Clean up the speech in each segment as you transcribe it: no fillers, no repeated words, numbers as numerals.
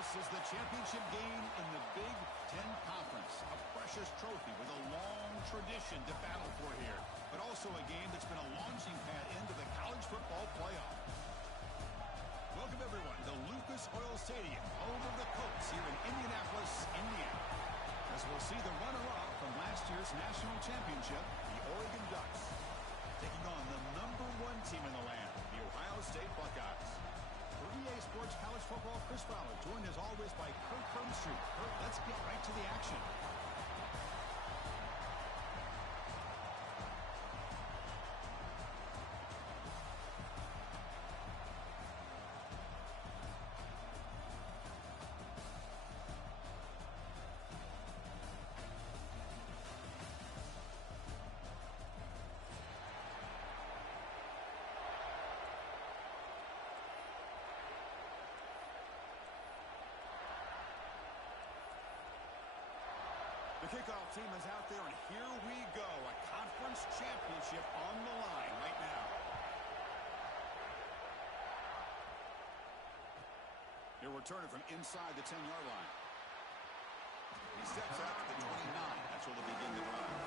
This is the championship game in the Big Ten Conference. A precious trophy with a long tradition to battle for here. But also a game that's been a launching pad into the college football playoff. Welcome, everyone, to Lucas Oil Stadium, home of the Colts here in Indianapolis, Indiana. As we'll see the runner-up from last year's national championship, the Oregon Ducks, taking on the #1 team in the land, the Ohio State Buckeyes. For EA Sports College Football, Chris Fowler, joined as always by Kirk Herbstreit. Kirk, let's get right to the action. The kickoff team is out there, and here we go. A conference championship on the line right now. He'll return it from inside the 10-yard line. He steps out to the 29. That's where they'll begin the drive.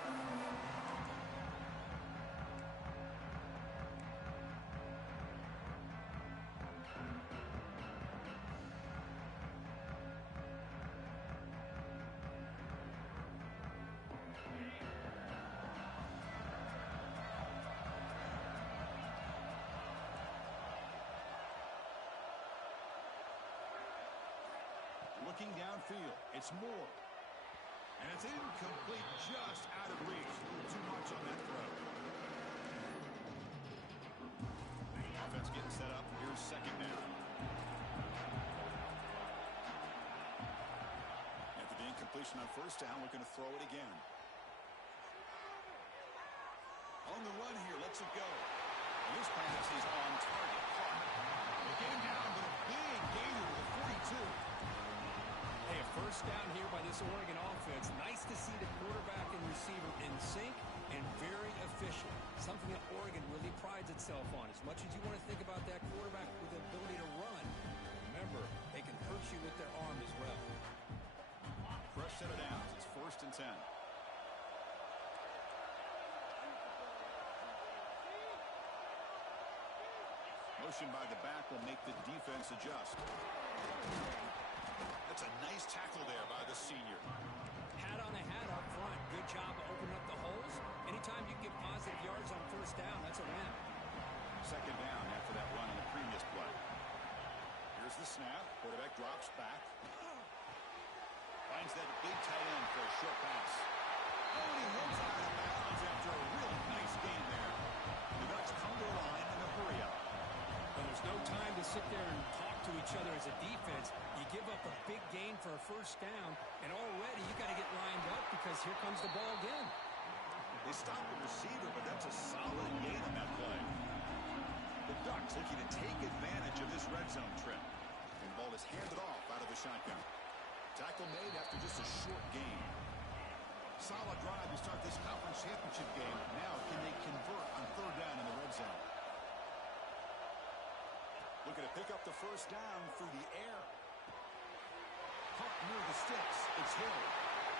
Looking downfield, it's Moore. And it's incomplete, just out of reach. A little too much on that throw. Offense getting set up. Here's second down. After the incompletion on first down, we're going to throw it again. On the run here, lets it go. And this pass is on target. The game down, but a big gainer to the 42. Hey, a first down here by this Oregon offense. Nice to see the quarterback and receiver in sync and very efficient. Something that Oregon really prides itself on. As much as you want to think about that quarterback with the ability to run, remember, they can hurt you with their arm as well. Fresh set of downs. It's 1st and 10. Motion by the back will make the defense adjust. That's a nice tackle there by the senior. Hat on a hat up front. Good job of opening up the holes. Anytime you get positive yards on first down, that's a win. Second down after that run on the previous play. Here's the snap. Quarterback drops back. Finds that big tight end for a short pass. Oh, and he hits out of bounds after a really nice gain there. The Ducks come to the line in a hurry up. Well, there's no time to sit there and talk to each other as a defense. You give up a big gain for a first down, and already you got to get lined up because here comes the ball again. They stop the receiver, but that's a solid gain on that play. The Ducks looking to take advantage of this red zone trip. And the ball is handed off out of the shotgun. Tackle made after just a short gain. Solid drive to start this conference championship game. Now can they convert on third down in the red zone? Looking to pick up the first down through the air. Caught near the sticks. It's Hill.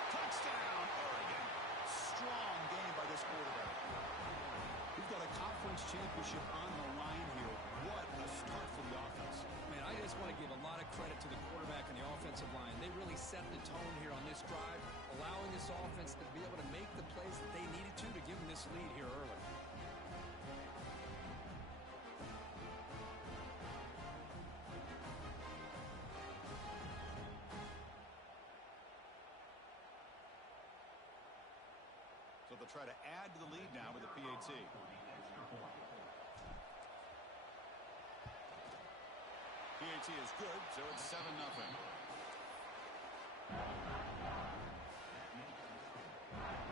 Touchdown, Oregon. Strong game by this quarterback. We've got a conference championship on the line here. What a start for the offense. Man, I just want to give a lot of credit to the quarterback and the offensive line. They really set the tone here on this drive, allowing this offense to be able to make the plays that they needed to give them this lead here early. So they'll try to add to the lead now with a PAT. PAT is good, so it's 7-0.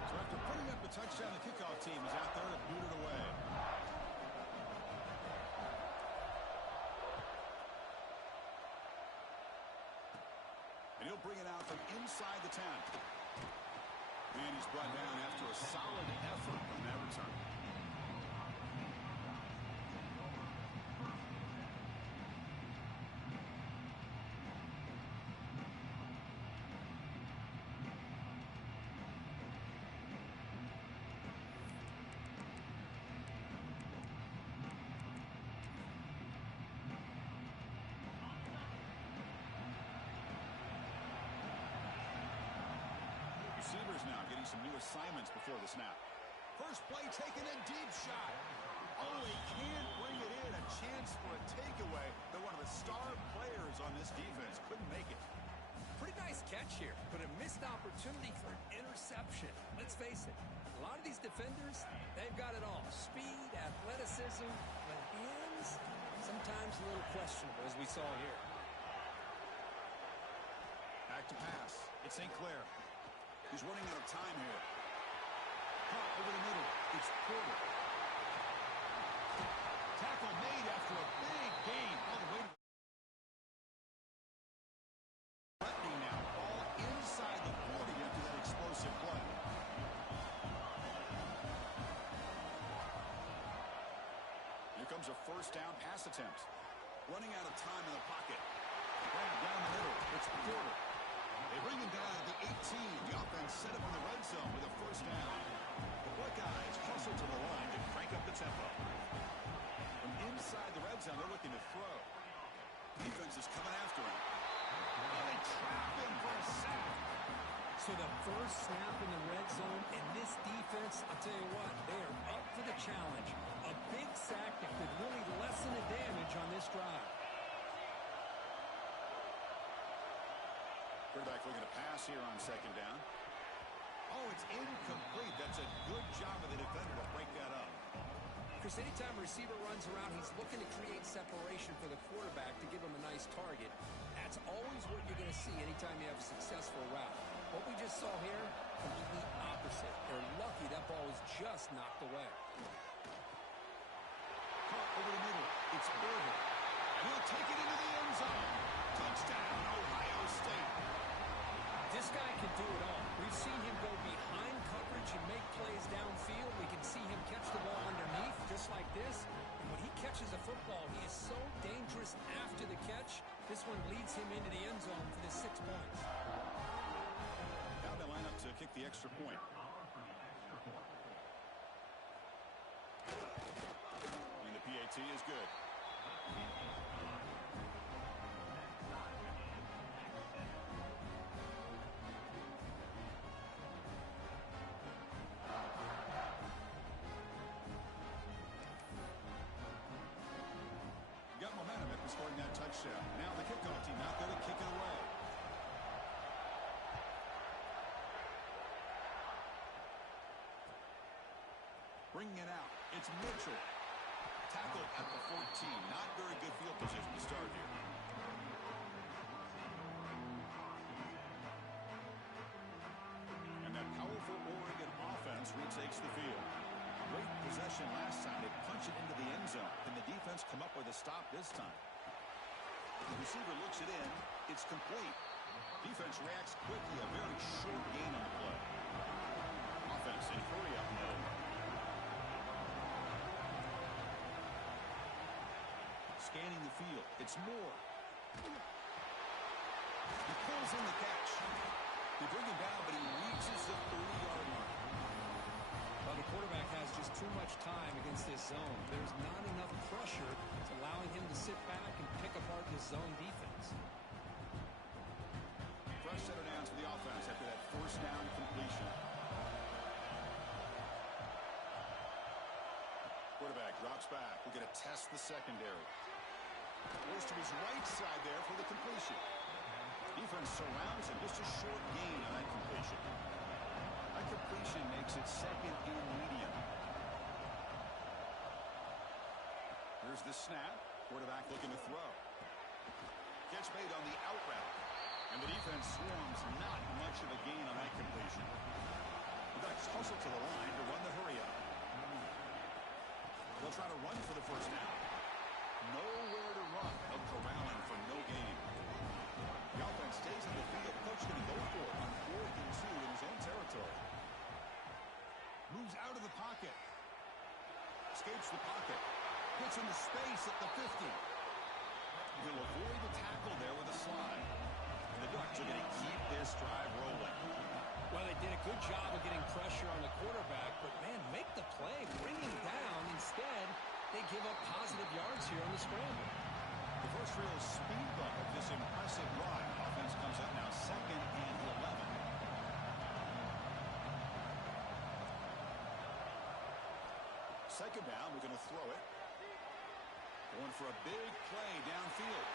So after putting up a touchdown, the kickoff team is out there to boot it away. And he'll bring it out from inside the 10. And he's brought down after a solid effort on that return. players now getting some new assignments before the snap. First play taking a deep shot. Oh, he can't bring it in. A chance for a takeaway. They're one of the star players on this defense. Couldn't make it. Pretty nice catch here, but a missed opportunity for an interception. Let's face it, a lot of these defenders, they've got it all. Speed, athleticism, but hands, sometimes a little questionable, as we saw here. Back to pass. It's St. Clair. He's running out of time here. Caught over the middle. It's Porter. Tackle made after a big gain. All the way to threatening now. Ball inside the 40 after that explosive play. Here comes a first down pass attempt. Running out of time in the pocket. Grab down the middle. It's Porter. They bring him down at the 18. The offense set up in the red zone with a first down. The Buckeyes hustle to the line to crank up the tempo. From inside the red zone, they're looking to throw. Defense is coming after him. And they trap him for a sack. So the first snap in the red zone, and this defense, I'll tell you what, they are up for the challenge. A big sack that could really lessen the damage on this drive. Quarterback looking to pass here on second down. Oh, it's incomplete. That's a good job of the defender to break that up. Chris, anytime a receiver runs around, he's looking to create separation for the quarterback to give him a nice target. That's always what you're going to see anytime you have a successful route. What we just saw here, completely opposite. They're lucky that ball was just knocked away. Caught over the middle. It's Berger. And he'll take it into the end zone. Touchdown, Ohio State. This guy can do it all. We've seen him go behind coverage and make plays downfield. We can see him catch the ball underneath just like this. And when he catches a football, he is so dangerous after the catch. This one leads him into the end zone for the 6 points. Now they line up to kick the extra point. And the PAT is good. Got momentum after scoring that touchdown. Now the kickoff team out there to kick it away. Bringing it out. It's Mitchell. Tackled at the 14. Not very good field position to start here. And that powerful Oregon offense retakes the field. Great possession last time. They punch it into the end zone. Can the defense come up with a stop this time? The receiver looks it in. It's complete. Defense reacts quickly. A very short gain on the play. Offense in hurry-up mode. Scanning the field. It's Moore. He pulls in the catch. They bring him down, but he reaches the 30-yard line. Well, the quarterback has just too much time against this zone. There's not enough pressure. It's allowing him to sit back and pick apart this zone defense. Fresh set of downs for the offense after that first down completion. Quarterback drops back. We're going to test the secondary. Goes to his right side there for the completion. Defense surrounds him. Just a short gain on that completion. That completion makes it second and medium. Here's the snap. Quarterback looking to throw. Catch made on the out route. And the defense swarms. Not much of a gain on that completion. The Ducks hustle to the line to run the hurry up. They'll try to run for the first down. Nowhere to run. They'll corral him for no gain. The offense stays on the field. Coach going to go for it on 4th and 2 in his own territory. Moves out of the pocket. Escapes the pocket. Gets into space at the 50. He'll avoid the tackle there with a slide. And the Ducks are going to keep this drive rolling. Well, they did a good job of getting pressure on the quarterback, but, man, make the play, bring him down. Instead, they give up positive yards here on the scramble. The first real speed bump of this impressive drive. Offense comes up now 2nd and 11. second down, we're going to throw it. Going for a big play downfield.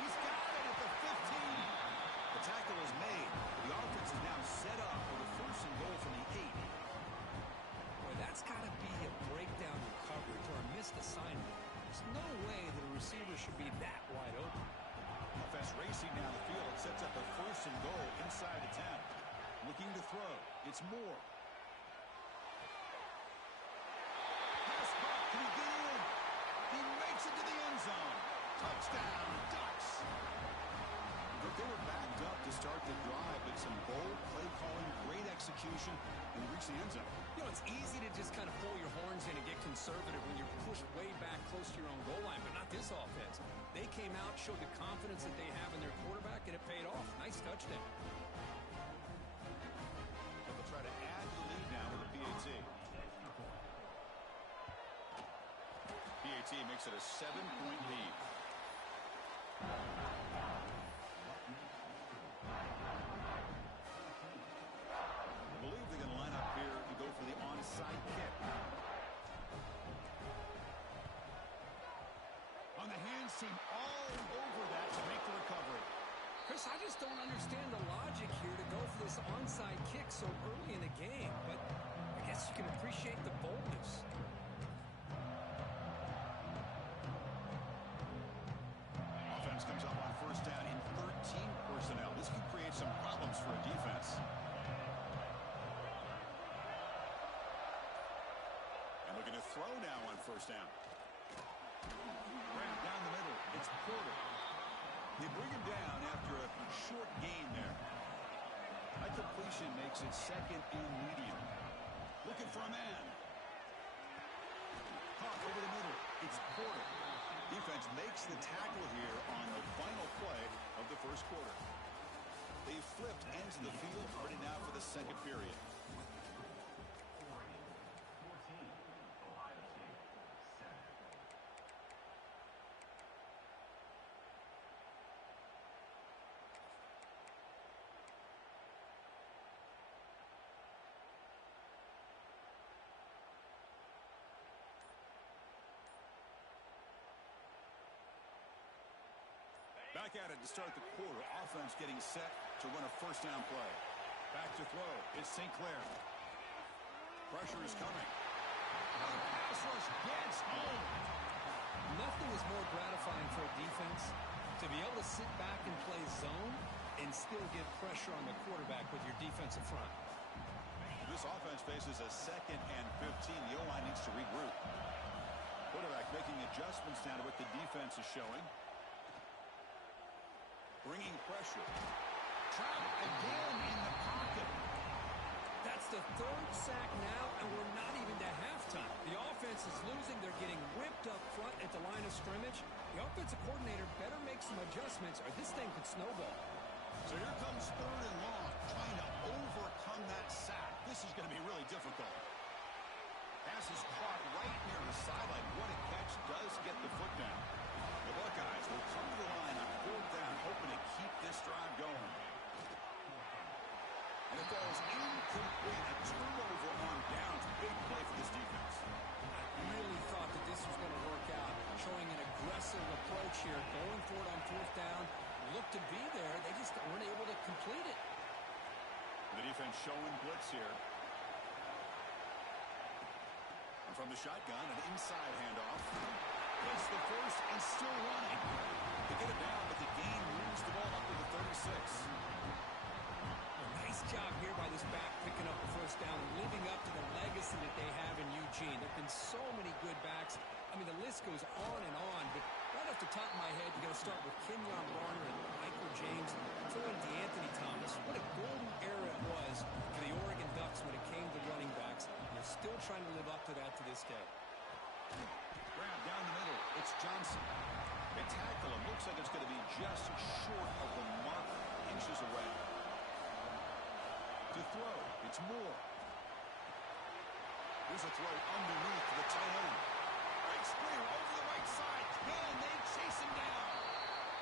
He's got it at the 15. The tackle is made. The offense is now set up for the first and goal from the 8. Boy, that's got to be a breakdown in coverage or a missed assignment. There's no way that a receiver should be that wide open. Offense racing down the field. It sets up a first and goal inside the 10. Looking to throw. It's Moore. Pass caught. Can he get in? He makes it to the end zone. Touchdown, Ducks. But they were backed up to start the drive, but some bold play calling, great execution, and reach the end zone. You know, it's easy to just kind of pull your horns in and get conservative when you're pushed way back close to your own goal line, but not this offense. They came out, showed the confidence that they have in their quarterback, and it paid off. Nice touchdown. So they'll try to add to the lead now with a PAT. PAT makes it a 7-point lead. I believe they're going to line up here and go for the onside kick. On the hands team all over that to make the recovery. Chris, I just don't understand the logic here to go for this onside kick so early in the game, but I guess you can appreciate the boldness. Offense comes up on first down in 13 personnel. This can create some problems for a defense. And looking to throw now on first down. Right down the middle. It's Porter. They bring him down after a short gain there. High completion makes it second and medium. Looking for a man. Caught over the middle. It's Porter. Defense makes the tackle here on the final play of the first quarter. They flipped ends of the field, ready now for the second period. Back at it to start the quarter. Offense getting set to run a first down play. Back to throw. It's Sinclair. Pressure is coming. Pass rush gets home. Nothing is more gratifying for a defense to be able to sit back and play zone and still get pressure on the quarterback with your defensive front. This offense faces a second and 15. The O-line needs to regroup. Quarterback making adjustments now to what the defense is showing. Bringing pressure. Travel again in the pocket. That's the third sack now, and we're not even to halftime. The offense is losing. They're getting whipped up front at the line of scrimmage. The offensive coordinator better make some adjustments, or this thing could snowball. So here comes third and long, trying to overcome that sack. This is going to be really difficult. Pass is caught right near the sideline. What a catch does get the foot down. The Buckeyes will come to the line on fourth down, hoping to keep this drive going. And it falls incomplete. A turnover on downs. Big play for this defense. I really thought that this was going to work out, showing an aggressive approach here, going for it on fourth down. Looked to be there. They just weren't able to complete it. The defense showing blitz here. And from the shotgun, an inside handoff. Gets the first and still running. They get it down, but the gain moves the ball up to the 36. Nice job here by this back picking up the first down and living up to the legacy that they have in Eugene. There have been so many good backs. I mean, the list goes on and on, but right off the top of my head, you got to start with Kenyon Barner and Michael James, throw in DeAnthony Thomas. What a golden era it was for the Oregon Ducks when it came to running backs. They're still trying to live up to that to this day. Grab down the middle. It's Johnson. They tackle him. Looks like it's going to be just short of the mark, inches away. To throw, it's Moore. Here's a throw underneath the tight end. Breaks clear over the right side. Can they chase him down?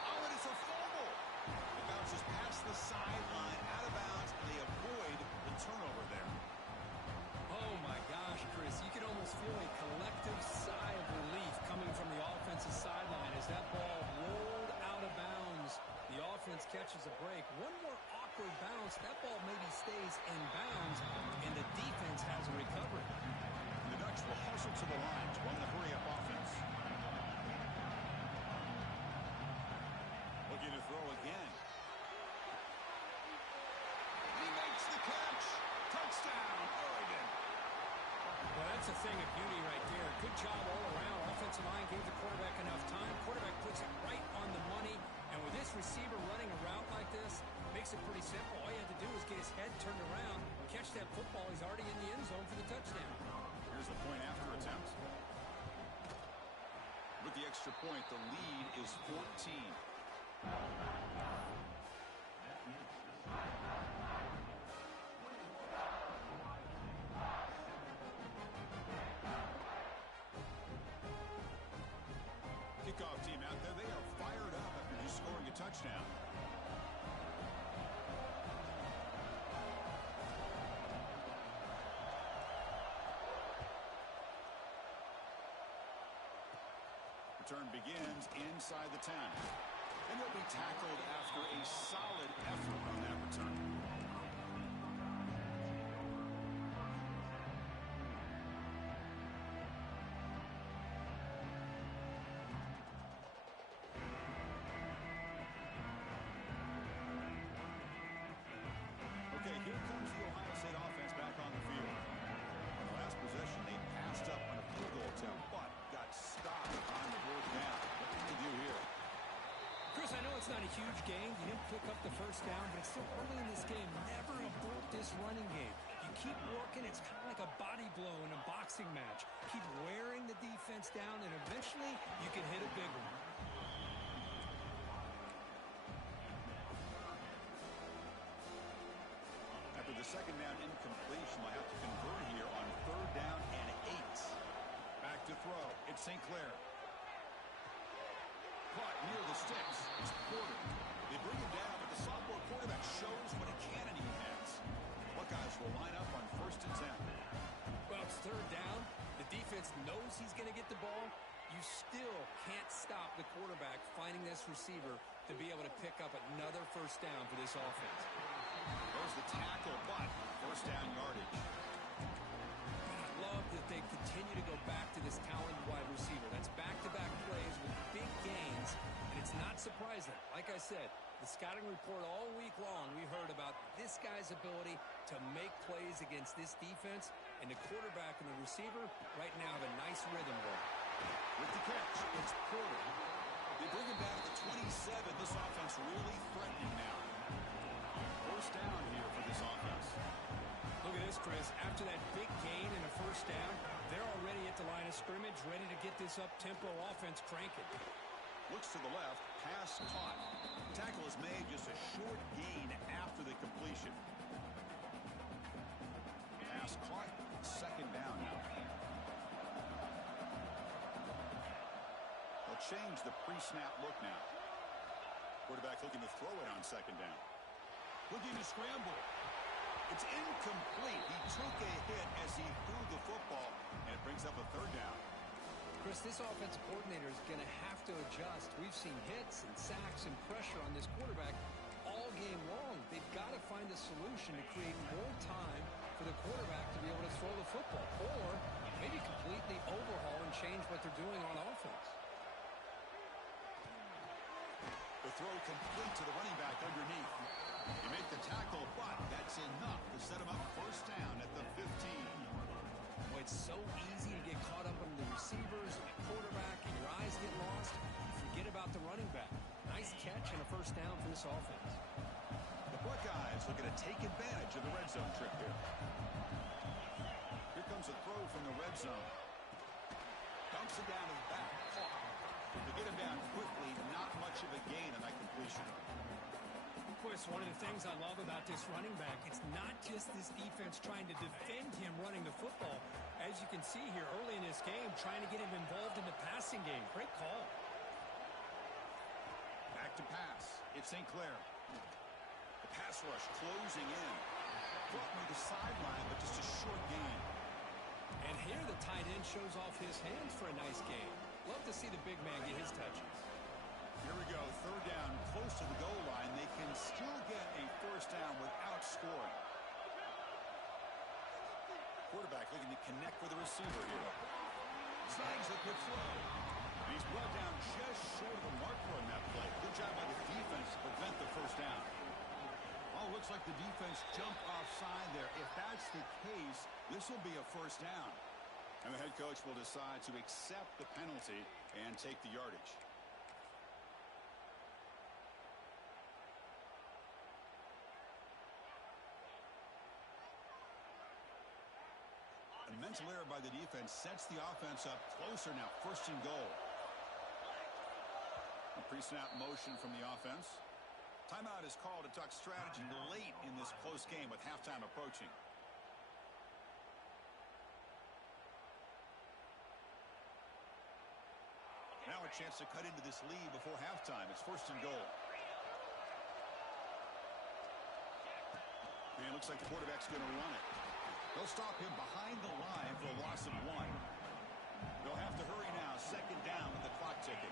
Oh, and it's a fumble. It bounces past the sideline, out of bounds, and they avoid the turnover there. Oh, my gosh, Chris. You can almost feel a collective sigh of relief coming from the offensive sideline as that ball rolled out of bounds. The offense catches a break. One more awkward bounce. That ball maybe stays in bounds, and the defense has a recovery. The Ducks will hustle to the line to run the hurry-up offense. Looking to throw again. He makes the catch. Touchdown, Oregon. Well, that's a thing of beauty right there. Good job all around. Offensive line gave the quarterback enough time. Quarterback puts it right on the money. And with this receiver running a route like this, makes it pretty simple. All you have to do is get his head turned around, catch that football. He's already in the end zone for the touchdown. Here's the point after attempt. With the extra point, the lead is 14. Kickoff team out there, they are fired up after just scoring a touchdown. Return begins inside the 10. And he'll be tackled after a solid effort on that return. Okay, here comes the Ohio State offense back on the field. On the last possession, they passed up on a field goal attempt, but got stopped on the fourth down. What can they do here? Chris, I know it's not a huge gain. You didn't pick up the first down, but it's still early in this game. Never abort this running game. You keep working. It's kind of like a body blow in a boxing match. Keep wearing the defense down, and eventually you can hit a big one. After the second down incompletion, they'll have to convert here on third down and 8. Back to throw. It's St. Clair. Caught near the sticks. It's Porter. They bring him down, but the sophomore quarterback shows what a cannon he has. Buckeyes will line up on 1st and 10. Well, it's third down. The defense knows he's going to get the ball. You still can't stop the quarterback finding this receiver to be able to pick up another first down for this offense. There's the tackle, but first down yardage. I love that they continue to go back to this talented wide receiver. That's back-to-back plays with big gains, and it's not surprising. Like I said, the scouting report all week long, we heard about this guy's ability to make plays against this defense, and the quarterback and the receiver right now have a nice rhythm going. With the catch, it's Porter. They bring him down to the 27. This offense really threatening now. First down here for this offense. Look at this, Chris. After that big gain and a first down, they're already at the line of scrimmage, ready to get this up-tempo offense cranking. Looks to the left, pass caught. Tackle is made, just a short gain after the completion. Pass caught, second down now. They'll change the pre-snap look now. Quarterback looking to throw it on second down. Looking to scramble. It's incomplete. He took a hit as he threw the football, and it brings up a third down. Chris, this offensive coordinator is going to have to adjust. We've seen hits and sacks and pressure on this quarterback all game long. They've got to find a solution to create more time for the quarterback to be able to throw the football, or maybe completely overhaul and change what they're doing on offense. The throw complete to the running back underneath. You make the tackle, but that's enough to set him up first down at the 15. Boy, it's so easy to get caught up on the receivers and the quarterback, and your eyes get lost. You forget about the running back. Nice catch and a first down for this offense. The Buckeyes looking to take advantage of the red zone trip here. Here comes a throw from the red zone. Dumps it down to the back. Caught. To get him down quickly, not much of a gain on that completion. Of course, one of the things I love about this running back, it's not just this defense trying to defend him running the football. As you can see here early in this game, trying to get him involved in the passing game. Great call. Back to pass. It's St. Clair. The pass rush closing in. Brought near the sideline, but just a short gain. And here the tight end shows off his hands for a nice game. Love to see the big man get his touches. Here we go, third down, close to the goal line. They can still get a first down without scoring. Quarterback looking to connect with the receiver here. Snags a good throw. And he's brought down just short of the marker on that play. Good job by the defense to prevent the first down. Oh, looks like the defense jumped offside there. If that's the case, this will be a first down. And the head coach will decide to accept the penalty and take the yardage. A mental error by the defense sets the offense up closer now. First and goal. A pre-snap motion from the offense. Timeout is called to talk strategy late in this close game with halftime approaching. Now a chance to cut into this lead before halftime. It's first and goal. And it looks like the quarterback's going to run it. They'll stop him behind the line for a loss of 1. They'll have to hurry now. Second down with the clock ticking.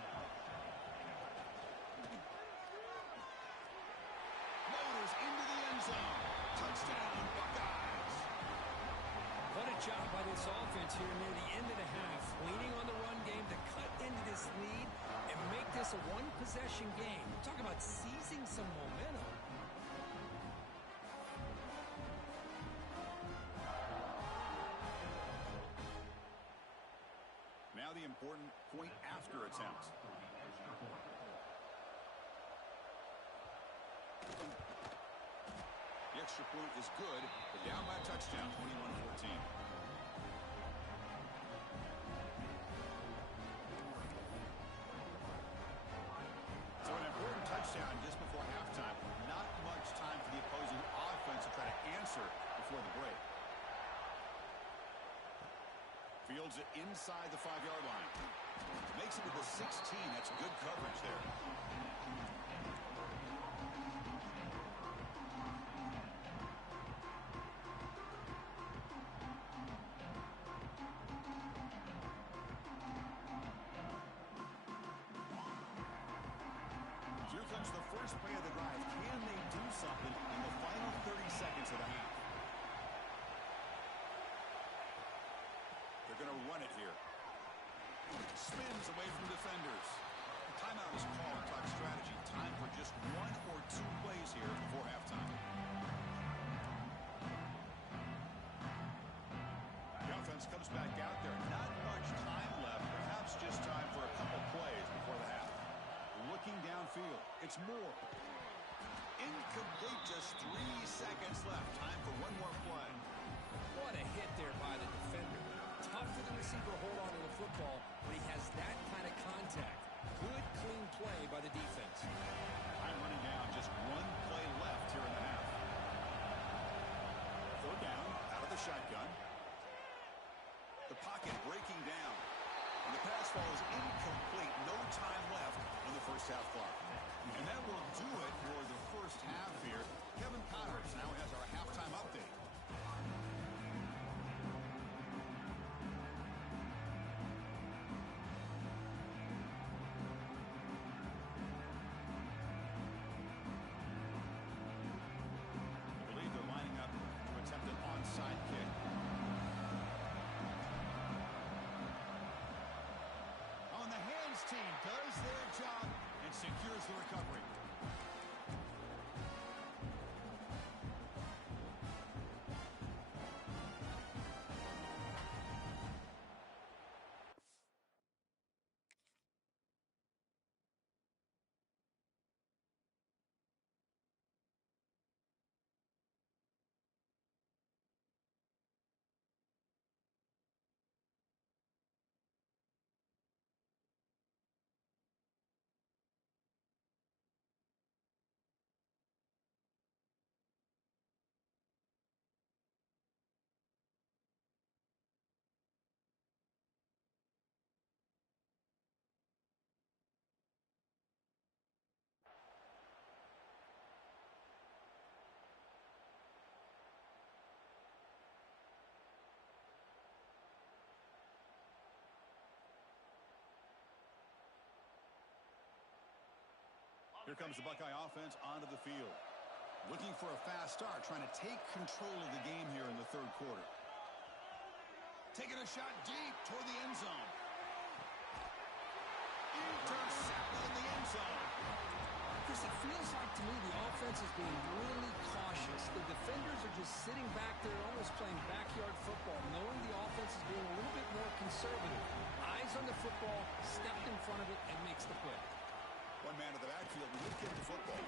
Motors into the end zone. Touchdown, Buckeyes. What a job by this offense here near the end of the half. Leaning on the run game to cut into this lead and make this a one-possession game. Talk about seizing some momentum. Now the important point after attempt. The extra point is good, but down by a touchdown, 21-14. So an important touchdown just before halftime. Not much time for the opposing offense to try to answer before the break. Fields it inside the 5-yard line. Makes it to the 16. That's good coverage there. Here comes the first play of the drive. Can they do something in the final 30 seconds of the half? They're going to run it here. Spins away from defenders. Timeout is called to talk strategy. Time for just 1 or 2 plays here before halftime. The offense comes back out there. Not much time left. Perhaps just time for a couple plays before the half. Looking downfield. It's Moore. Incomplete. Just 3 seconds left. Time for one more play. What a hit there by the defender. Tough for the receiver to hold on to the football when he has that kind of contact. Good, clean play by the defense. I'm running down. Just 1 play left here in the half. Third down, out of the shotgun. The pocket breaking down. And the pass falls incomplete. No time left on the first half clock. And that will do it for the first half here. Kevin Connors now has our halftime update. Team does their job and secures the recovery. Here comes the Buckeye offense onto the field. Looking for a fast start, trying to take control of the game here in the third quarter. Taking a shot deep toward the end zone. Intercepted in the end zone. Chris, it feels like to me the offense is being really cautious. The defenders are just sitting back there almost playing backyard football, knowing the offense is being a little bit more conservative. Eyes on the football, stepped in front of it, and makes the play. One man in the backfield, we get the football.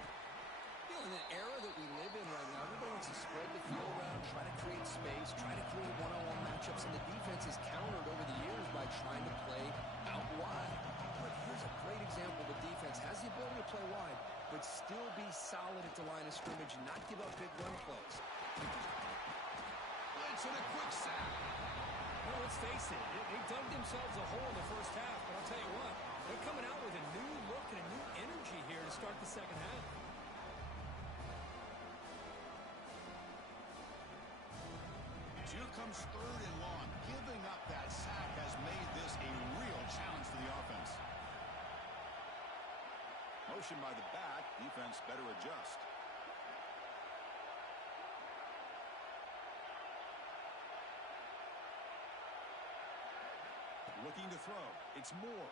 You know, in the era that we live in right now, everybody wants to spread the field around, try to create space, try to create one-on-one matchups, and the defense is countered over the years by trying to play out wide. But here's a great example. The defense has the ability to play wide, but still be solid at the line of scrimmage and not give up big run plays. Blitz and a quick sack. Well, let's face it, they dug themselves a hole in the first half, but I'll tell you what, they're coming out with a new look and a new energy here to start the second half. Here comes third and long. Giving up that sack has made this a real challenge for the offense. Motion by the back. Defense better adjust. Looking to throw. It's Moore.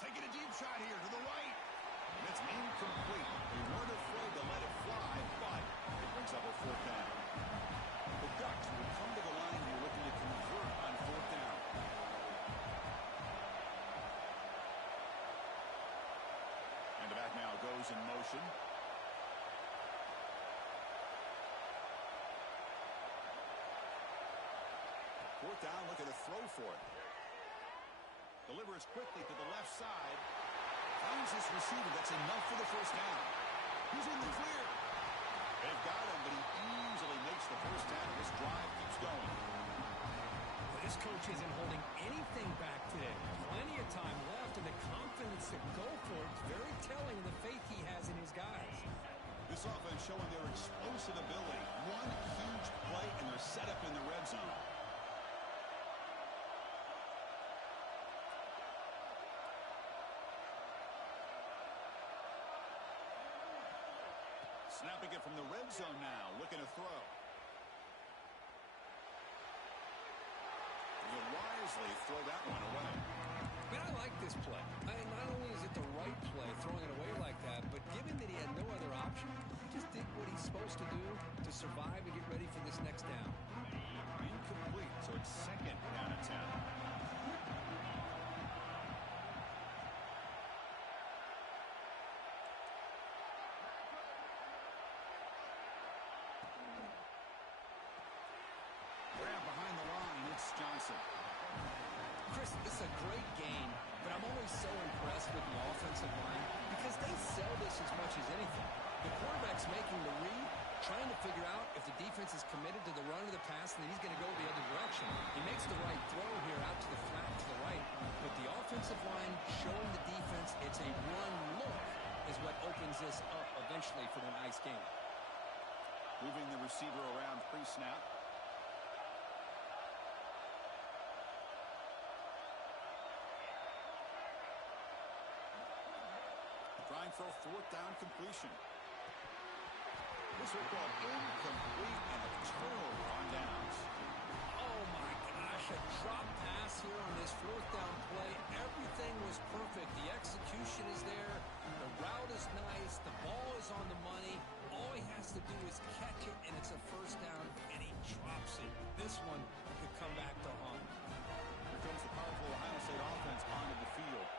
Taking a deep shot here to the right. And it's incomplete. They weren't afraid to let it fly, but it brings up a fourth down. The Ducks will come to the line here looking to convert on fourth down. And the back now goes in motion. Fourth down, look at a throw for it. Delivers quickly to the left side. Finds his receiver. That's enough for the first down. He's in the clear. They've got him, but he easily makes the first down. This drive keeps going. Well, this coach isn't holding anything back today. Plenty of time left, and the confidence to go for it is very telling in the faith he has in his guys. This offense showing their explosive ability. One huge play, and they're set up in the red zone. Snapping it from the red zone now, looking to throw. He'll wisely throw that one away. But I like this play. Not only is it the right play, throwing it away like that, but given that he had no other option, he just did what he's supposed to do to survive and get ready for this next down. Incomplete, so it's second down and 10. Johnson. Chris, it's a great game, but I'm always so impressed with the offensive line because they sell this as much as anything. The quarterback's making the read, trying to figure out if the defense is committed to the run or the pass, and then he's going to go the other direction. He makes the right throw here out to the flat to the right, but the offensive line showing the defense it's a run look is what opens this up eventually for the nice game. Moving the receiver around pre-snap. Trying for a fourth down completion. This will go incomplete and a turnover on downs. Oh my gosh, a drop pass here on this fourth down play. Everything was perfect. The execution is there. The route is nice. The ball is on the money. All he has to do is catch it, and it's a first down, and he drops it. This one could come back to haunt. Here comes the powerful Ohio State offense onto the field.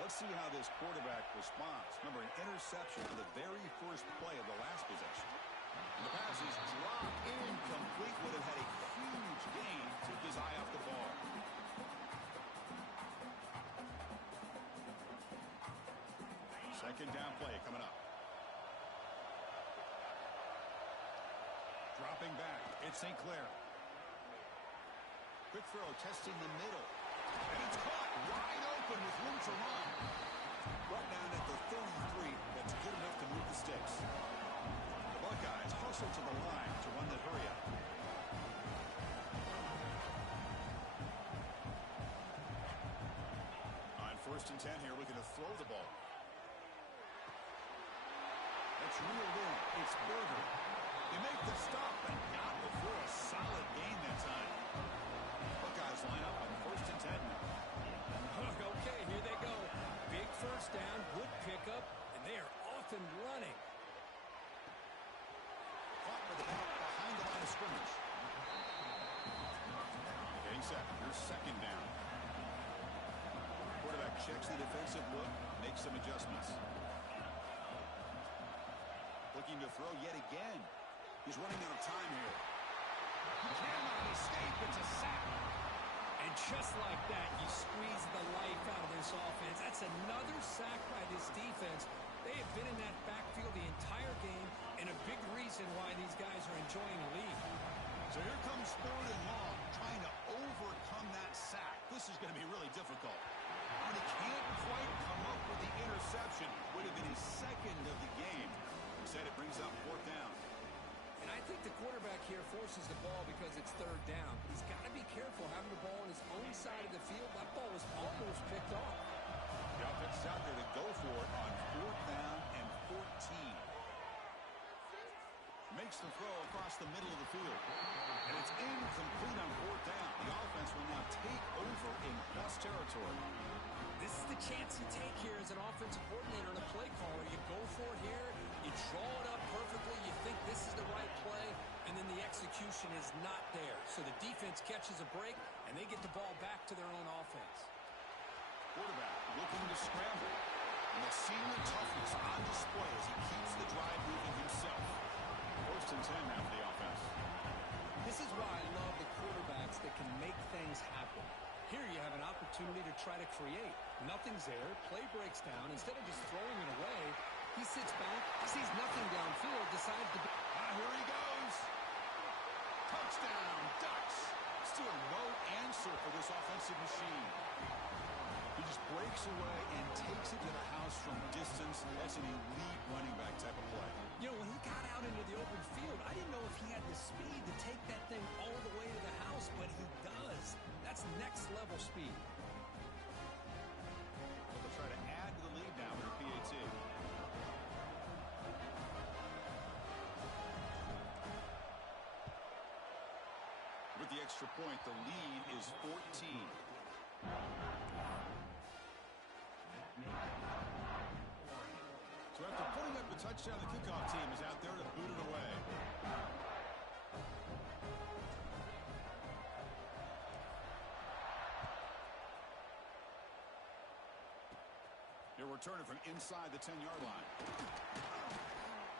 Let's see how this quarterback responds. Remember, an interception on the very first play of the last possession. And the pass is dropped incomplete. Would have had a huge gain. Took his eye off the ball. Second down play coming up. Dropping back. It's St. Clair. Quick throw, testing the middle. And it's caught wide open with room to run. Brought down at the 33. That's good enough to move the sticks. The Buckeyes hustle to the line to run the hurry up. On 1st and 10 here, looking to throw the ball. It's reeled in. It's Berger. They make the stop, but not before a solid gain that time. Buckeyes line up on 1st and 10 now. Okay, here they go. Big first down, good pickup, and they are off and running. Caught with the ball behind the line of scrimmage. Getting set. Here's 2nd down. Quarterback checks the defensive look, makes some adjustments. Looking to throw yet again. He's running out of time here. He cannot escape. It's a sack. And just like that, you squeeze the life out of this offense. That's another sack by this defense. They have been in that backfield the entire game, and a big reason why these guys are enjoying the lead. So here comes 3rd and long, trying to overcome that sack. This is going to be really difficult. And he can't quite come up with the interception. Would have been his 2nd of the game. Instead, it brings up 4th down. And I think the quarterback here forces the ball because it's 3rd down. He's got to be careful having the ball on his own side of the field. That ball was almost picked off. The offense is out there to go for it on 4th down and 14. Makes the throw across the middle of the field. And it's incomplete on 4th down. The offense will now take over in plus territory. This is the chance you take here as an offensive coordinator and a play caller. You go for it here. You draw it up perfectly. You think this is the right play, and then the execution is not there. So the defense catches a break, and they get the ball back to their own offense. Quarterback looking to scramble. And the senior toughness on display as he keeps the drive moving himself. 1st and 10 now for the offense. This is why I love the quarterbacks that can make things happen. Here you have an opportunity to try to create. Nothing's there. Play breaks down. Instead of just throwing it away, he sits back, sees nothing downfield, decides to... Here he goes. Touchdown, Ducks. Still no answer for this offensive machine. He just breaks away and takes it to the house from distance. That's an elite running back type of play. You know, when he got out into the open field, I didn't know if he had the speed to take that thing all the way to the house, but he does. That's next level speed. Well, they'll try to add to the lead now with a PAT. With the extra point, the lead is 14. So after putting up the touchdown, the kickoff team is out there to boot it away. They're returning from inside the 10-yard line.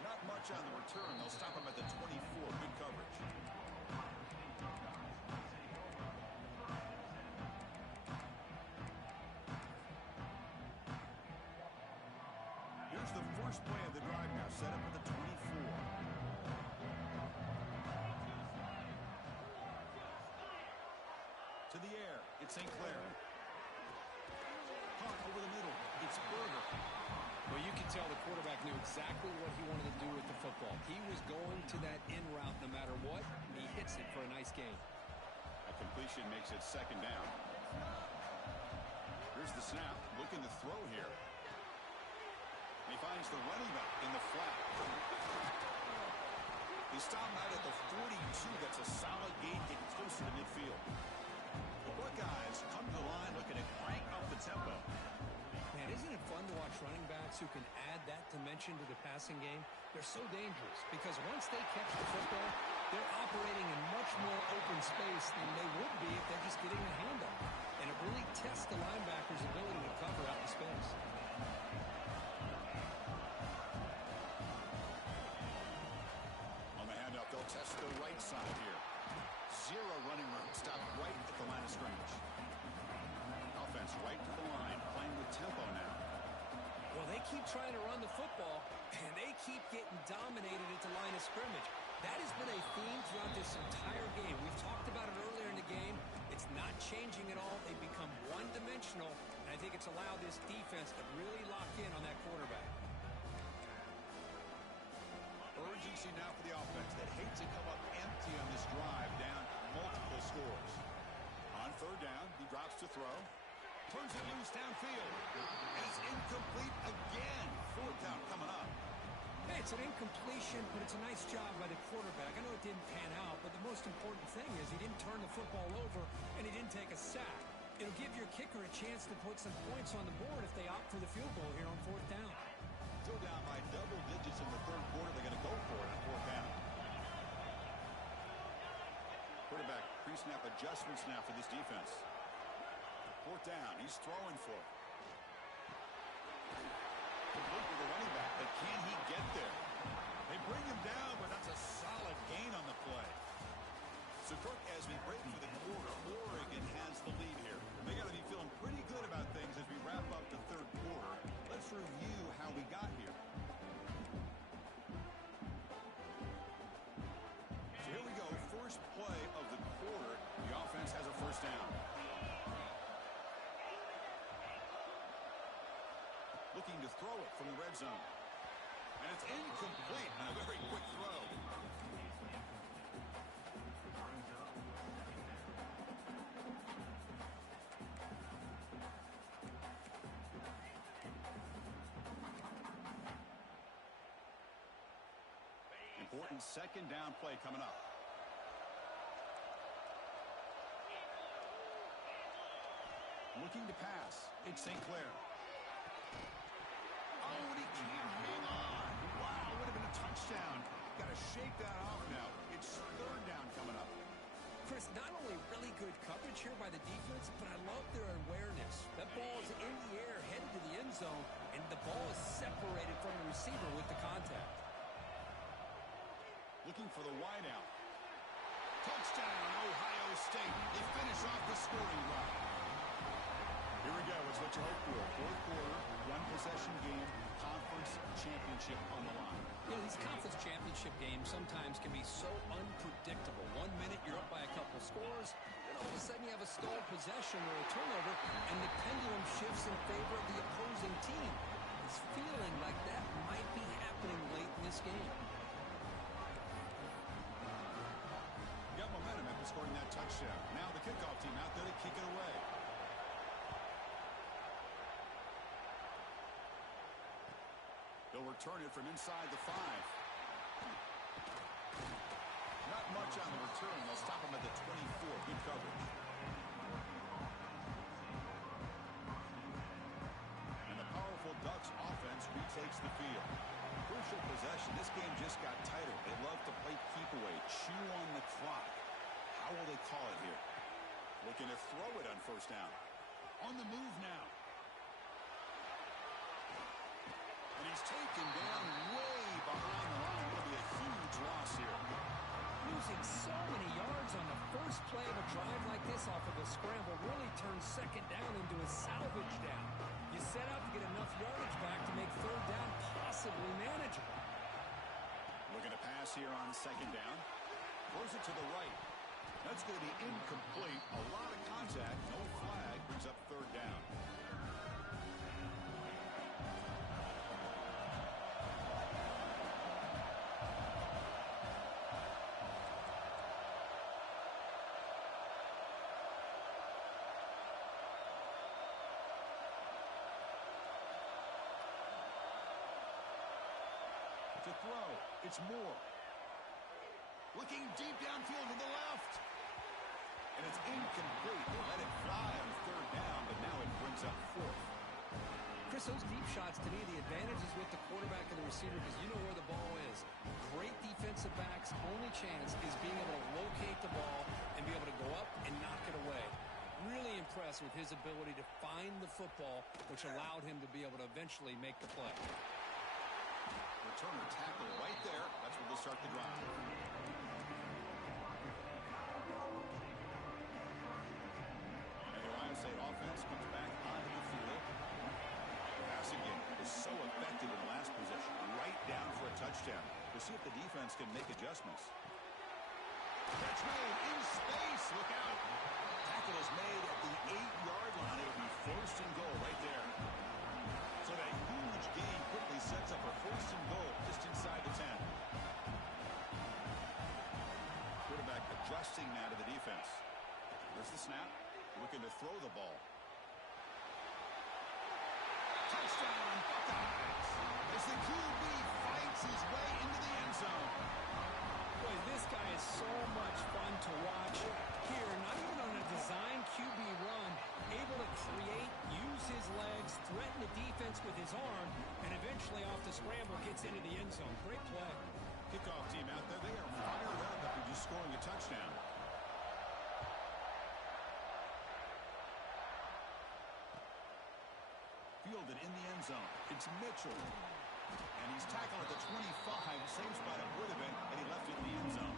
Not much on the return. They'll stop him at the 24. Good coverage. Here's the first play of the drive now, set up at the 24. To the air, it's St. Clair. Caught over the middle, it's Berger. Well, you can tell the quarterback knew exactly what he wanted to do with the football. He was going to that in route no matter what. He hits it for a nice gain. A completion makes it 2nd down. Here's the snap, looking to throw here. He finds the running back in the flat. He stopped out at the 42. That's a solid gain, getting closer to midfield. The Buckeyes come to the line looking to crank up the tempo. Man, isn't it fun to watch running backs who can add that dimension to the passing game? They're so dangerous because once they catch the football, they're operating in much more open space than they would be if they're just getting a handoff. And it really tests the linebacker's ability to cover out the space. On the handoff, they'll test the right side here. Zero running room. Stop right at the line of scrimmage. Offense right to the line, playing with tempo now. Well, they keep trying to run the football, and they keep getting dominated at the line of scrimmage. That has been a theme throughout this entire game. We've talked about it earlier in the game. It's not changing at all. They've become one-dimensional, and I think it's allowed this defense to really lock in on that quarterback. Urgency now for the offense that hates to come up empty on this drive, down multiple scores. On 3rd down, he drops to throw. Turns it loose downfield. And it's incomplete again. 4th down coming up. Hey, it's It's an incompletion, but it's a nice job by the quarterback. I know it didn't pan out, but the most important thing is he didn't turn the football over, and he didn't take a sack. It'll give your kicker a chance to put some points on the board if they opt for the field goal here on 4th down. Still down by double digits in the 3rd quarter. They're going to go for it on 4th down. Quarterback pre-snap adjustments now for this defense. 4th down. He's throwing for it. Complete with the running back, but can he get there? They bring him down, but that's a solid gain on the play. So, Kirk, as we break for the quarter, Oregon has the lead here. They got to be feeling pretty good about things as we wrap up the 3rd quarter. Let's review how we got here. So here we go, first play of the quarter. The offense has a 1st down. Looking to throw it from the red zone. And it's incomplete on a very quick throw. Important 2nd down play coming up. Looking to pass. It's St. Clair. Oh, and he can't hang on. Wow, would have been a touchdown. Got to shake that off now. It's 3rd down coming up. Chris, not only really good coverage here by the defense, but I love their awareness. That ball is in the air, headed to the end zone, and the ball is separated from the receiver with the contact. Looking for the wideout. Touchdown, Ohio State. They finish off the scoring drive. Here we go. It's what you hope for. 4th quarter, 1-possession game, conference championship on the line. Yeah, these conference championship games sometimes can be so unpredictable. 1 minute you're up by a couple scores, then all of a sudden you have a stalled possession or a turnover, and the pendulum shifts in favor of the opposing team. It's feeling like that might be happening late in this game. Got momentum after scoring that touchdown. Now the kickoff team out there to kick it away. They'll return it from inside the 5. Not much on the return. They'll stop him at the 24. Good coverage. And the powerful Ducks offense retakes the field. Crucial possession. This game just got tighter. They love to play keep away, chew on the clock. How will they call it here? Looking to throw it on 1st down. On the move now. And he's taken down way behind the line. It'll be a huge loss here. Losing so many yards on the first play of a drive like this off of a scramble really turns 2nd down into a salvage down. You set out to get enough yardage back to make 3rd down possibly manageable. Looking to pass here on 2nd down. Throws it to the right. That's going to be incomplete. A lot of contact. No flag. Brings up 3rd down. To throw. It's Moore. Looking deep downfield to the left. And it's incomplete. They let it fly on 3rd down, but now it brings up 4th. Chris, those deep shots, to me, the advantage is with the quarterback and the receiver because you know where the ball is. Great defensive backs' only chance is being able to locate the ball and be able to go up and knock it away. Really impressed with his ability to find the football, which allowed him to be able to eventually make the play. Returner tackle right there. That's where they'll start the drive. And the Ohio State offense comes back onto the field. The passing game was so effective in the last possession. Right down for a touchdown. We'll see if the defense can make adjustments. Catch made in space. Look out. Tackle is made at the 8-yard line. It'll be 1st and goal right there. So that huge gain quickly sets up a 1st and goal just inside the 10. Quarterback adjusting now to the defense. There's the snap. Looking to throw the ball. Touchdown, Buckeyes. As the QB fights his way defense with his arm, and eventually off the scramble gets into the end zone. Great play. Kickoff team out there, they are fired up after just scoring a touchdown. Fielded in the end zone. It's Mitchell. And he's tackled at the 25. Same spot it would have been, and he left it in the end zone.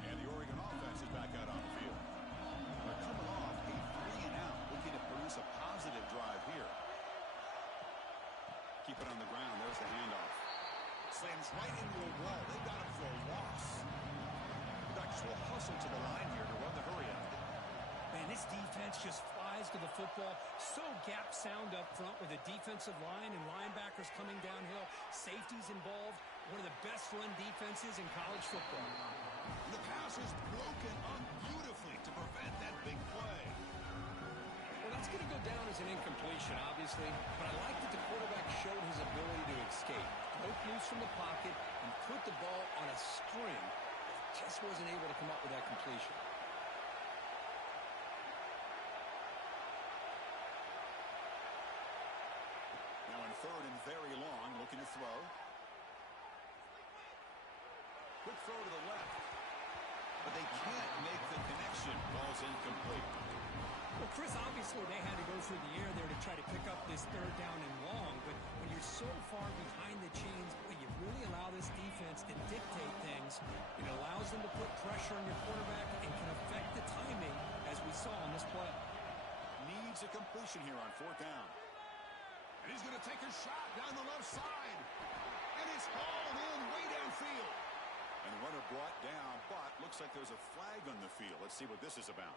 And the Oregon offense is back out on the field. They're coming off a 3-and-out, looking to produce a positive drive here. Keep it on the ground. There's the handoff. Slams right into a wall. They got him for a loss. The Ducks will hustle to the line here to run the hurry up. Man, this defense just flies to the football. So gap sound up front with a defensive line and linebackers coming downhill. Safeties involved. One of the best run defenses in college football. The pass is broken up beautifully to prevent that big play. Well, that's going to go down as an incompletion, obviously, but I like that the quarterback showed his ability to escape, broke loose from the pocket, and put the ball on a string, but just wasn't able to come up with that completion. Now in third and very long, looking to throw. Quick throw to the left, but they can't make the connection. Ball's incomplete. Well, Chris, obviously they had to go through the air there to try to pick up this third down and long, but when you're so far behind the chains, when you really allow this defense to dictate things, it allows them to put pressure on your quarterback and can affect the timing, as we saw on this play. Needs a completion here on fourth down. And he's going to take a shot down the left side. And it's hauled in way downfield. And the runner brought down, but looks like there's a flag on the field. Let's see what this is about.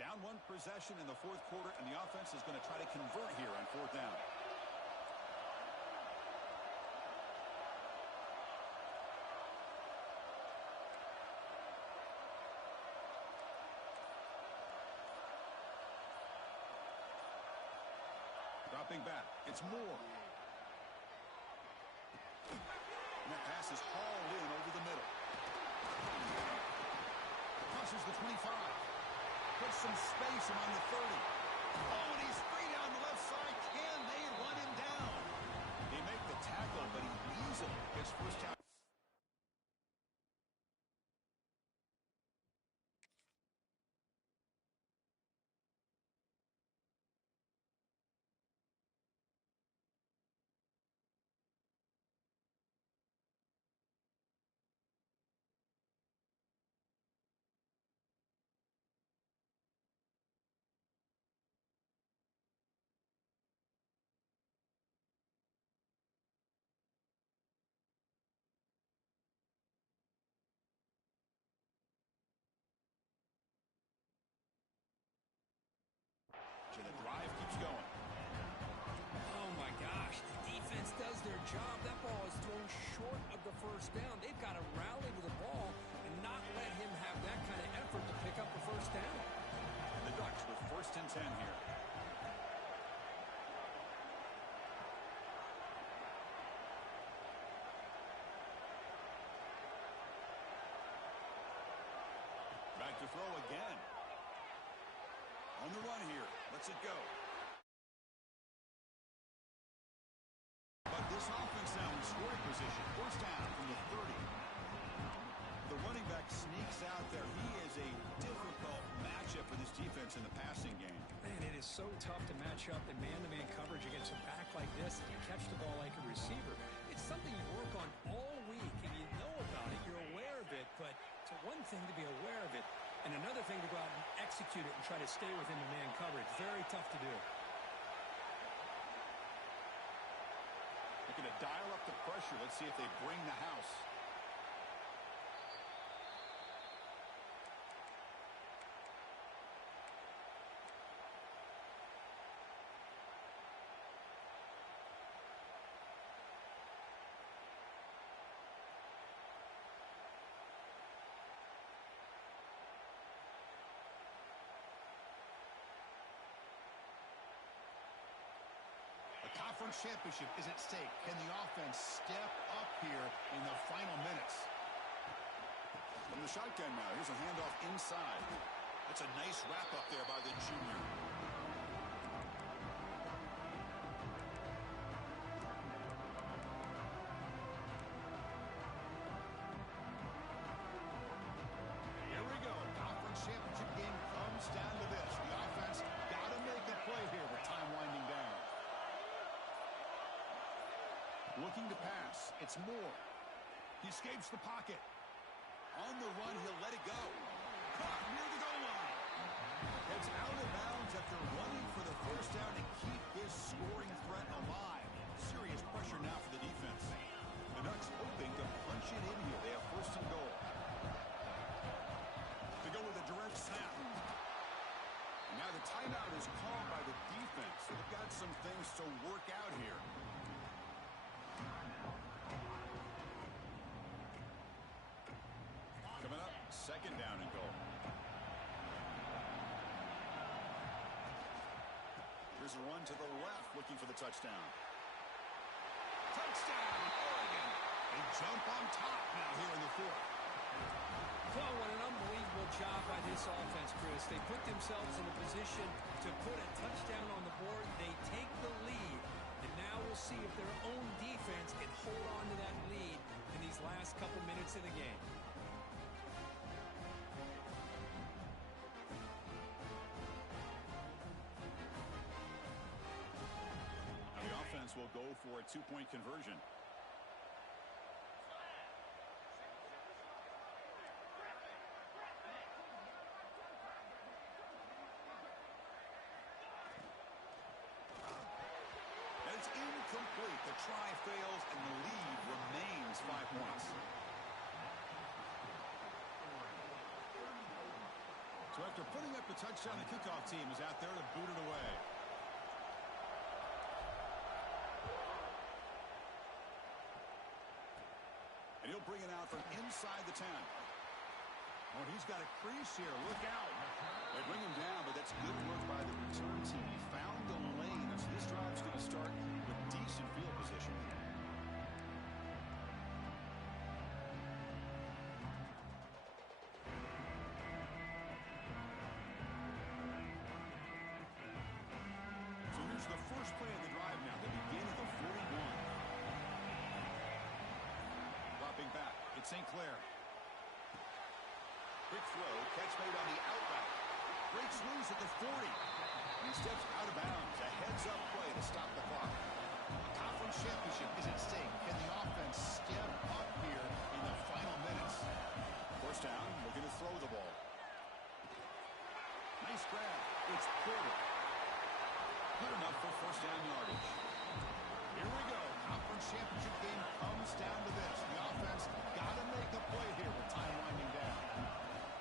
Down one possession in the fourth quarter, and the offense is going to try to convert here on fourth down. Dropping back. It's Moore. And that pass is hauled in over the middle. Crosses the 25. Puts some space around the 30. Oh, and he's free down the left side. Can they run him down? They make the tackle, but he easily gets first down. So the drive keeps going. Oh, my gosh. The defense does their job. That ball is thrown short of the first down. They've got to rally to the ball and not let him have that kind of effort to pick up the first down. And the Ducks with first and 10 here. Back to throw again. On the run here. Lets it go. But this offense now in scoring position. First down from the 30. The running back sneaks out there. He is a difficult matchup for this defense in the passing game. Man, it is so tough to match up in man-to-man coverage against a back like this and you catch the ball like a receiver. It's something you work on all week, and you know about it. You're aware of it, but it's one thing to be aware of it, and another thing to go out and execute it and try to stay within the man coverage. Very tough to do. Looking to dial up the pressure. Let's see if they bring the house. conference championship is at stake. Can the offense step up here in the final minutes? From the shotgun now, here's a handoff inside. That's a nice wrap-up there by the junior. Here we go. Conference championship game comes down to this. The offense got to make a play here with time winding down. Looking to pass. It's Moore. He escapes the pocket. On the run, he'll let it go. Caught near the goal line. It's out of bounds after running for the first down to keep this scoring threat alive. Serious pressure now for the defense. The Ducks hoping to punch it in here. They have first and goal. To go with a direct snap. And now the timeout is called by the defense. They've got some things to work out here. Coming up, second down and goal. Here's a run to the left, looking for the touchdown. Touchdown, Oregon. They jump on top now here in the fourth. Well, what an unbelievable job by this offense, Chris. They put themselves in a position to put a touchdown on the board. They take the lead, and now we'll see if their own defense can hold on to that lead in these last couple minutes of the game. Now the offense will go for a two-point conversion. Incomplete. The try fails, and the lead remains 5 points. So after putting up the touchdown, the kickoff team is out there to boot it away. And he'll bring it out from inside the 10. Oh, he's got a crease here. Look out. They bring him down, but that's good work by the return team. He found the lane. So this drive's going to start with decent field position. So here's the first play of the drive now, the beginning of the 41. Dropping back, it's St. Clair. Quick throw, catch made on the outright. Breaks loose at the 40. And he steps out of bounds. A heads-up play to stop the clock. A conference championship is at stake. Can the offense step up here in the final minutes? First down, looking to throw the ball. Nice grab. It's Porter. Good enough for first down yardage. Here we go. Conference championship game comes down to this. The offense got to make a play here with time winding down.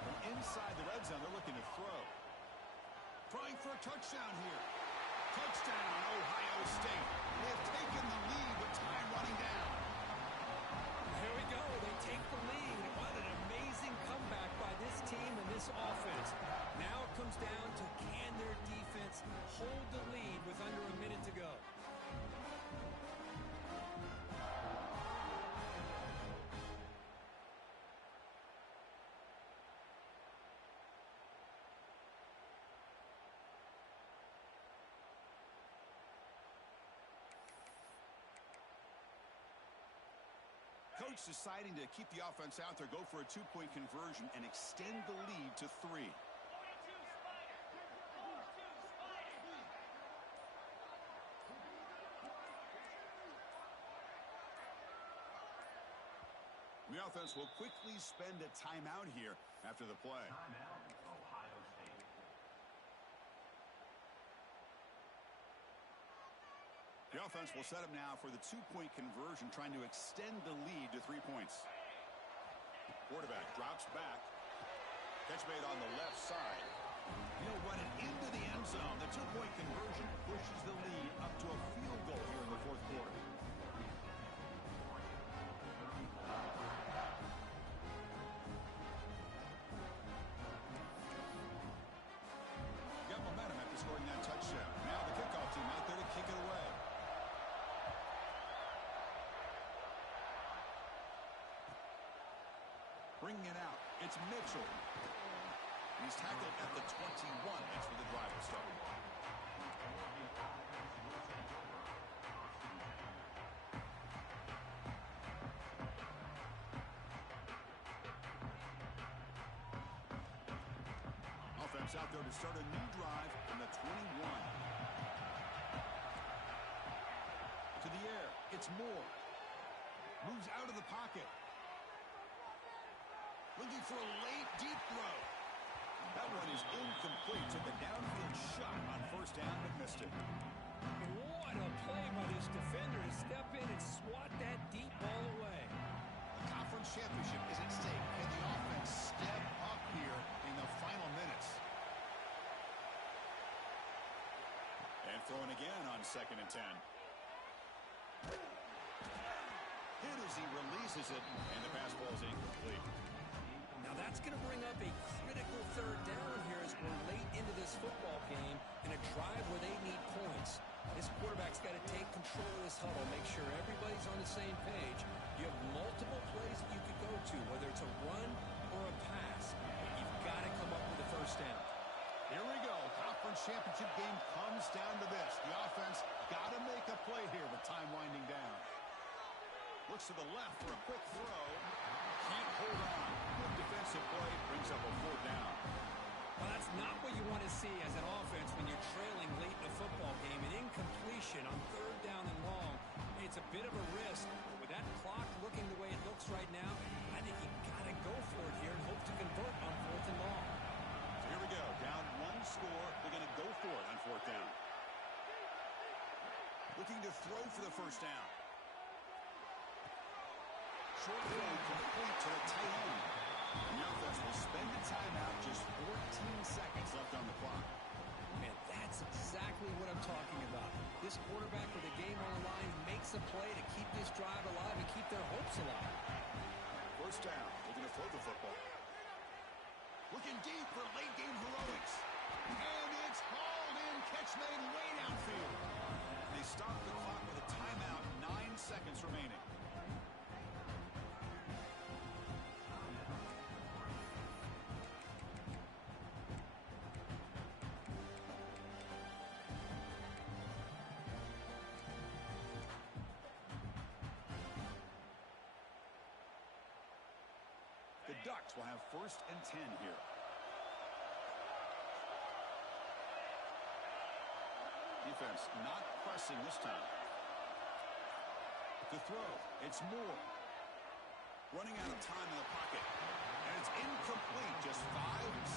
From inside the red zone, they're looking to throw. Trying for a touchdown here. Touchdown, Ohio State. They have taken the lead with time running down. Here we go. They take the lead. What an amazing comeback by this team and this offense. Now it comes down to can their defense hold the lead with under a minute to go. Coach deciding to keep the offense out there, go for a two-point conversion, and extend the lead to 3. The offense will quickly spend a timeout here after the play. The offense will set up now for the two-point conversion, trying to extend the lead to 3 points. Quarterback drops back. Catch made on the left side. He'll run it into the end zone. The two-point conversion pushes the lead up to a field goal here in the fourth quarter. Got momentum after scoring that touchdown. Now the kickoff team out there to kick it away. Bringing it out, it's Mitchell. He's tackled at the 21. That's where the drive will start. Offense out there to start a new drive from the 21. To the air, it's Moore. Moves out of the pocket. Looking for a late, deep throw. That one is incomplete. Took a downfield shot on first down, but missed it. What a play by this defender to step in and swat that deep ball away. The conference championship is at stake. Can the offense step up here in the final minutes? And throwing again on 2nd and 10. Hit as he releases it, and the pass ball is incomplete. Now that's going to bring up a critical 3rd down here as we're late into this football game in a drive where they need points. This quarterback's got to take control of this huddle, make sure everybody's on the same page. You have multiple plays that you could go to, whether it's a run or a pass. But you've got to come up with a 1st down. Here we go. Conference championship game comes down to this. The offense got to make a play here with time winding down. Looks to the left for a quick throw. Can't hold on. Good defensive play. Brings up a 4th down. Well, that's not what you want to see as an offense when you're trailing late in a football game. An incompletion on 3rd down and long. It's a bit of a risk. With that clock looking the way it looks right now, I think you got to go for it here and hope to convert on 4th and long. So here we go. Down 1 score. They're going to go for it on 4th down. Looking to throw for the 1st down. Short throw complete to the tight end. And the offense will spend the timeout. Just 14 seconds left on the clock. Man, that's exactly what I'm talking about. This quarterback with the game on the line makes a play to keep this drive alive and keep their hopes alive. 1st down. Looking to throw the football. Looking deep for late game heroics. And it's hauled in. Catch made way downfield. They stop the clock with a timeout. 9 seconds remaining. The Ducks will have 1st and 10 here. Defense not pressing this time. To throw, it's Moore. Running out of time in the pocket. And it's incomplete. Just 5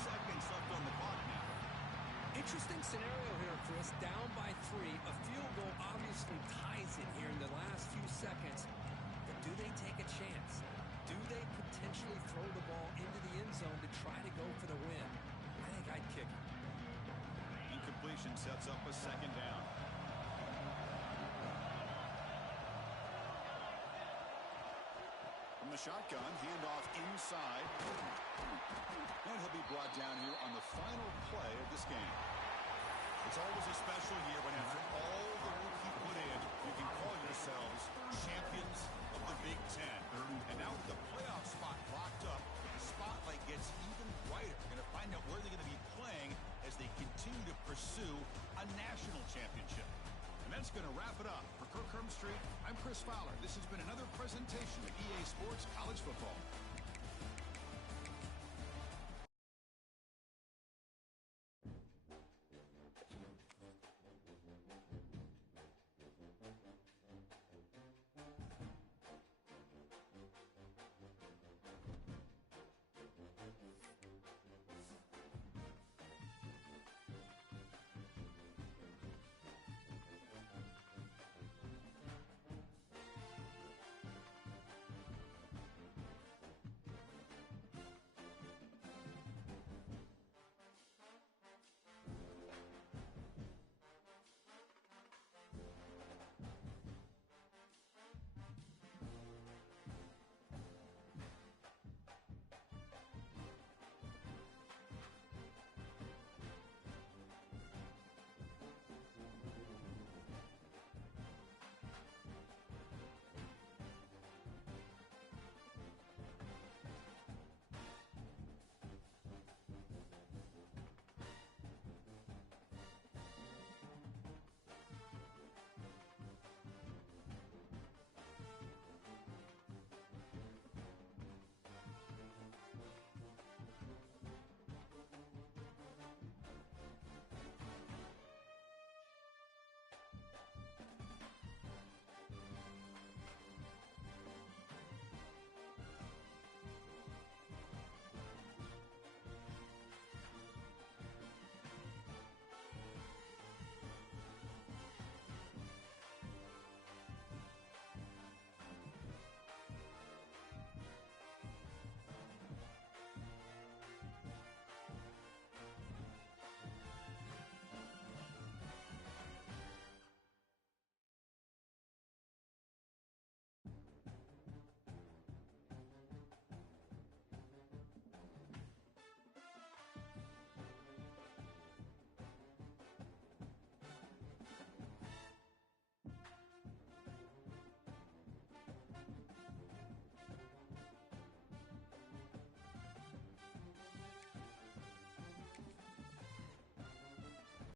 seconds left on the clock now. Interesting scenario here, Chris. Down by 3. A field goal obviously ties it here in the last few seconds. But do they take a chance? Do they potentially throw the ball into the end zone to try to go for the win? I think I'd kick it. Incompletion sets up a 2nd down. From the shotgun, handoff inside. And he'll be brought down here on the final play of this game. It's always a special year when after all the work you put in, you can call yourselves champions of the Big Ten. And now with the playoff spot locked up, the spotlight gets even brighter. We're going to find out where they're going to be playing as they continue to pursue a national championship. And that's going to wrap it up. For Kirk Hermstreet, I'm Chris Fowler. This has been another presentation of EA Sports College Football.